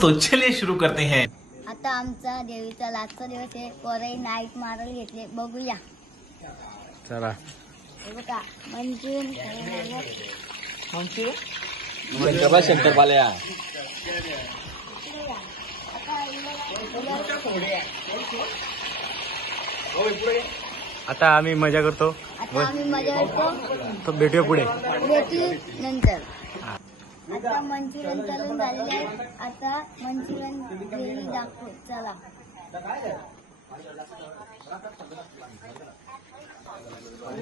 तो चलिए शुरू करते हैं। आता आमचा देवीचा लास्टचा दिवस आहे. पोरे नाईट मारायला घेतले, बघूया. चला हे बघा मंचुरियन शंकरपाल्या. आता आम्ही मजा करतो. आता आम्ही मजा करतो. तो भेटूया पुढे. भेटू नंतर. आता मंचुरियन तळून झालेले आहे. आता मंचुरियन ग्रेव्ही दाखवू. चला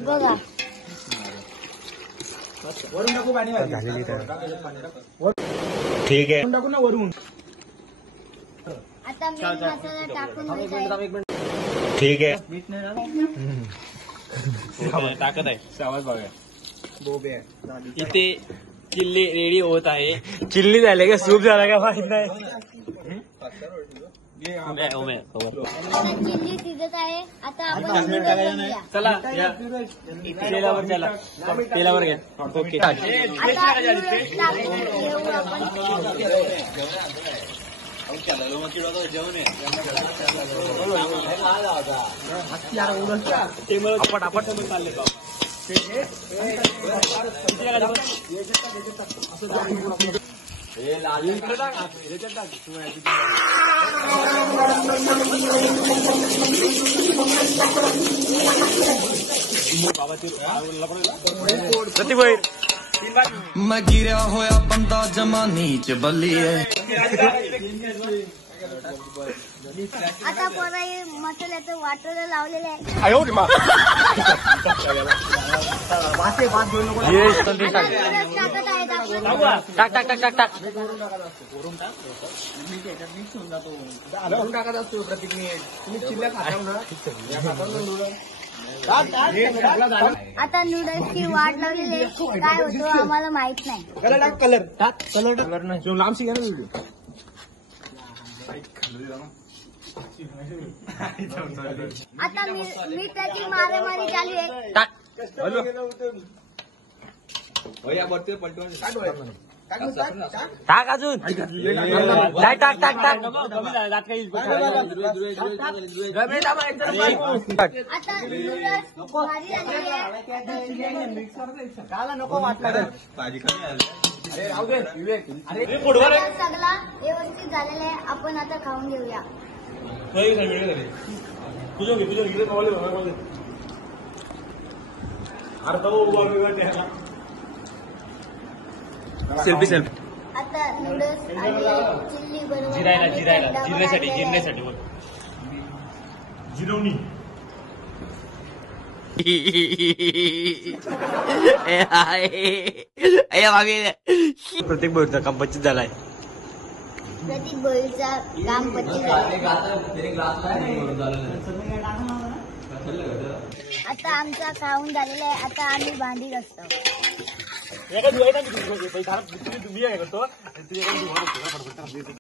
बघा. झालेली ठीक आहे. आता मी मसाला टाकून घेत आहे. ठीक आहे. ताकद आहे. आवाज बघा. इथे चिल्ली रेडी होत आहे. चिल्ली झाले का सूप झाला का माहित नाही. आता चिल्ली शिजत आहे. आता आपण नूडल्स बनवूया. चला या तेलावर चला. तेलावर घ्या. ओके. आता नूडल्स टाकून घेऊ आपण. आपण चालले का. मैं गिरा होया बंदा जमानी च बल्लिए. आता पोरा मसाल्याचं वाटोळं लावलेलं आहे. आता नूडल्स टाकत आहेत आपण. टाक टाक टाक टाक टाक. आता नूडल्सची वाट लावलेली आहे. काय होतो आम्हाला माहित नाही. आता मीठाची मारामारी चालू आहे. टाक अजून. नाही टाक टाक टाक. आता नूडल्स भारी झालेली आहे. सगळा व्यवस्थित झालेला आहे. आपण आता खाऊन घेऊया. सेल्फी आता नूडल्स आणि चिल्ली बनवून जिरण्यासाठी जिरवणी. प्रत्येक बोलता काम 25 झालाय. प्रतीक बोईचा काम 25 झाले. आता आमचा खाऊन झालेला आहे. आता आम्ही भांडी घासतो.